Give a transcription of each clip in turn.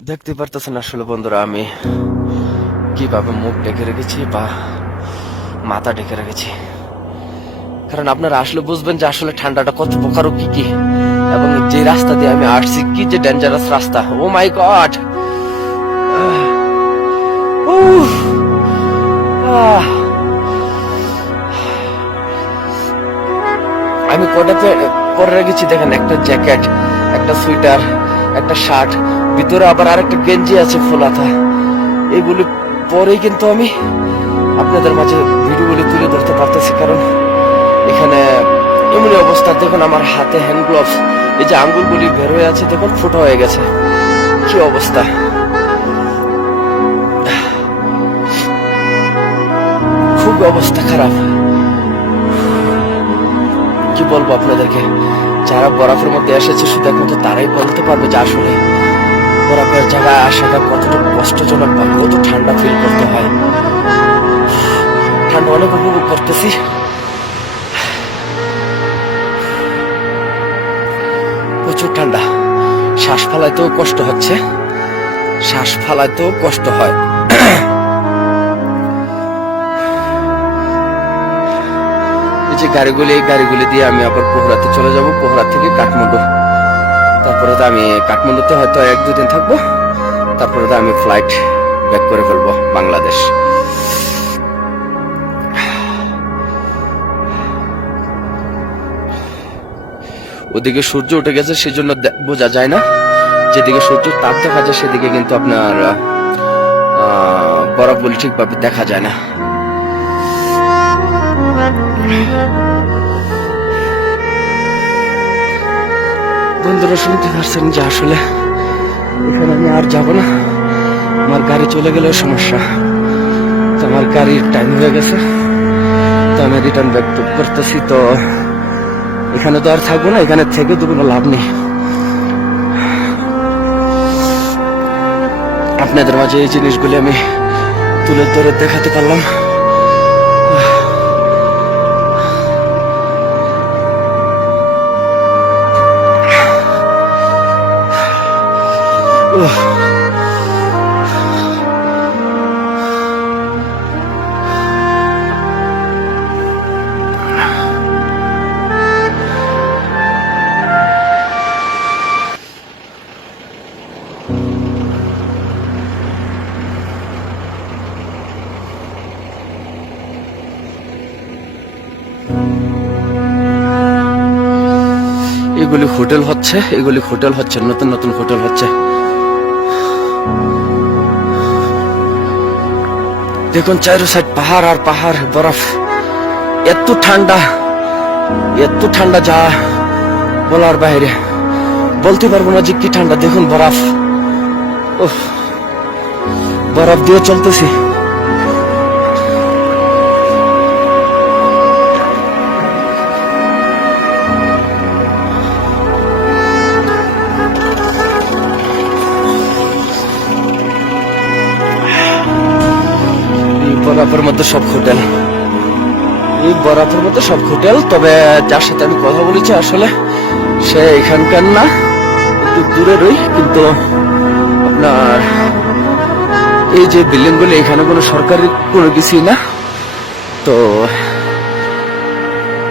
দেখতে পারতেছেন আসলে বন্ধুরা, আমি কিভাবে মুখ ঢেকে রেখেছি বা মাথা ঢেকে রেখেছি। কারণ আপনারা আসলে বুঝবেন যে আসলে ঠান্ডাটা কত প্রকার ও কি কি, এবং যে রাস্তা দিয়ে আমি আসছি কি যে ডেঞ্জারাস রাস্তা। ও মাই গড, আমি কটা পরে রেখেছি দেখেন, একটা জ্যাকেট, একটা সোয়েটার, একটা শার্ট, ভিতরে আবার আরেকটা গেঞ্জি আছে ফোলাতা। এইগুলি পরেই কিন্তু আমি আপনাদের মাঝে ভিডিওগুলি তুলে ধরতে পারতেছি। কারণ এখানে এমনি অবস্থা দেখুন, আমার হাতে হ্যান্ড গ্লোভস, এই যে আঙ্গুলগুলি বের হয়ে আছে দেখুন, ফুটো হয়ে গেছে। কি অবস্থা, খুব অবস্থা খারাপ। কি বলবো আপনাদেরকে, যারা বরফের মধ্যে এসেছে শুধু একমাত্র তারাই বলতে পারবে যে আসলে বরফের জায়গায় আসাটা কতটা কষ্টজনক বা কত ঠান্ডা ফিল করতে হয়। ঠান্ডা অনেক উপভোগ করতেছি। প্রচুর ঠান্ডা, শ্বাস ফালাইতেও কষ্ট হচ্ছে, শ্বাস ফালাইতেও কষ্ট হয়। এই যে গাড়িগুলি, এই গাড়িগুলি দিয়ে আমি আবার পোহরাতে চলে যাব, পোহরা থেকে কাঠমান্ডু। তারপরে তো আমি কাঠমান্ডুতে হয়তো 1-2 দিন থাকবো, তারপরে তো আমি ফ্লাইট ব্যাক করে ফেলবো বাংলাদেশ। ওদিকে সূর্য উঠে গেছে, সেজন্য বোঝা যায় না। যেদিকে সূর্য তাপ দেখা যায় সেদিকে কিন্তু আপনার বরফগুলি ঠিকভাবে দেখা যায় না। বন্ধুরা শুনতে পারছেন যে আসলে এখানে আমি আর যাব না, আমার গাড়ি চলে গেলেও সমস্যা। তো আমার গাড়ির টাইম হয়ে গেছে, তো আমি রিটার্ন ব্যাক করতেছি। তো এখানে তো আর থাকবো না, এখানে থেকে তো কোনো লাভ নেই। আপনাদের মাঝে এই জিনিসগুলি আমি তুলে ধরে দেখাতে পারলাম। এগুলি হোটেল হচ্ছে, এগুলি হোটেল হচ্ছে, নতুন নতুন হোটেল হচ্ছে। দেখুন চারো সাইড পাহাড় আর পাহাড়, বরফ, এত ঠান্ডা, এত ঠান্ডা যা বলার বাইরে, বলতে পারবো না যে কি ঠান্ডা। দেখুন বরফ, উফ, বরফ দিয়ে চলতেছি। বরফের মধ্যে সব হোটেল, এই বরফের মধ্যে সব হোটেল। তবে যার সাথে আমি কথা বলেছি আসলে সে এখানকার না, একটু দূরেরই। কিন্তু আপনার এই যে বিল্ডিং গুলি, এখানে কোনো সরকারি কোনো কিছুই না। তো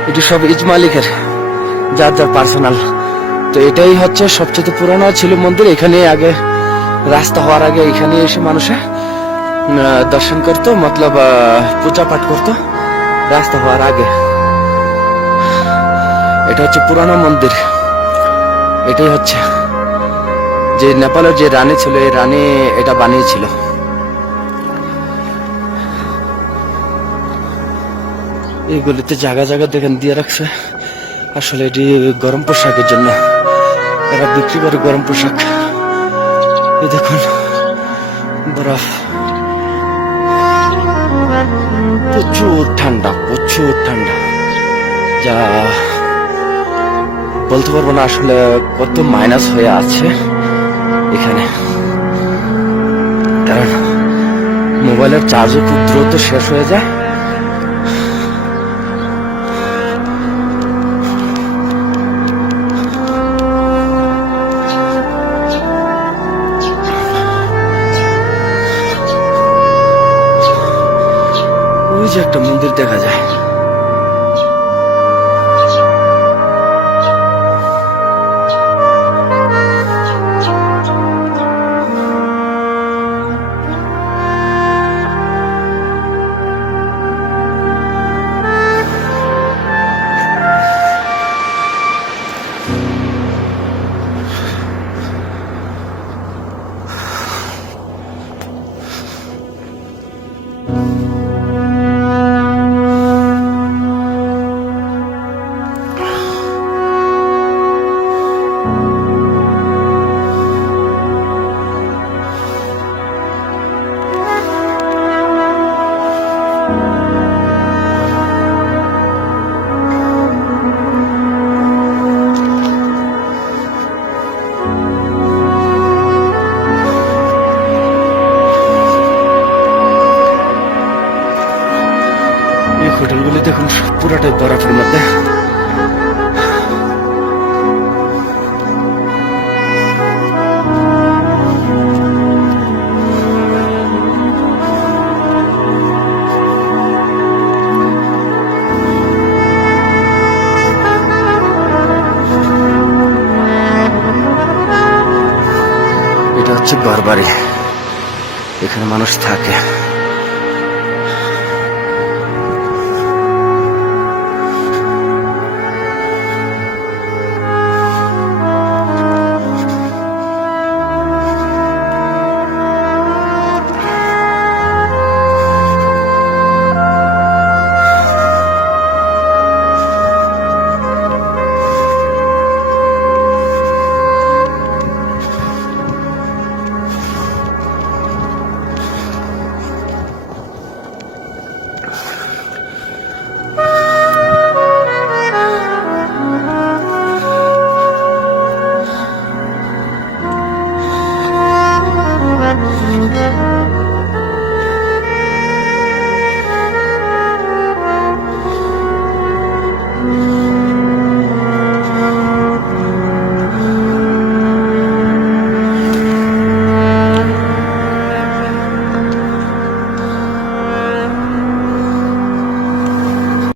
এটি সব ইজ মালিকের, যার যার পার্সোনাল। তো এটাই হচ্ছে সবচেয়ে পুরানো ছিল মন্দির। এখানে আগে রাস্তা হওয়ার আগে এখানে এসে মানুষে দর্শন করতো, মতলব পূজা পাঠ করতো রাস্তা হওয়ার আগে। এটা হচ্ছে পুরানো মন্দির। এটাই হচ্ছে যে নেপালের যে রানী ছিল, এই রানী এটা বানিয়েছিল। এইগুলিতে জায়গা জায়গা দেখেন দিয়ে রাখছে। আসলে এটি গরম পোশাকের জন্য, এরা বিক্রি করে গরম পোশাক। এই দেখুন বরফ, প্রচুর ঠান্ডা, প্রচুর ঠান্ডা, যা বলতে পারবো না আসলে কত মাইনাস হয়ে আছে এখানে। কারণ মোবাইলের চার্জও খুব দ্রুত শেষ হয়ে যায়। ওই যে একটা মন্দির দেখা যায়। এই হোটেলগুলি দেখুন পুরাটাই বরফের মধ্যে। এটা হচ্ছে ঘরবাড়ি, এখানে মানুষ থাকে।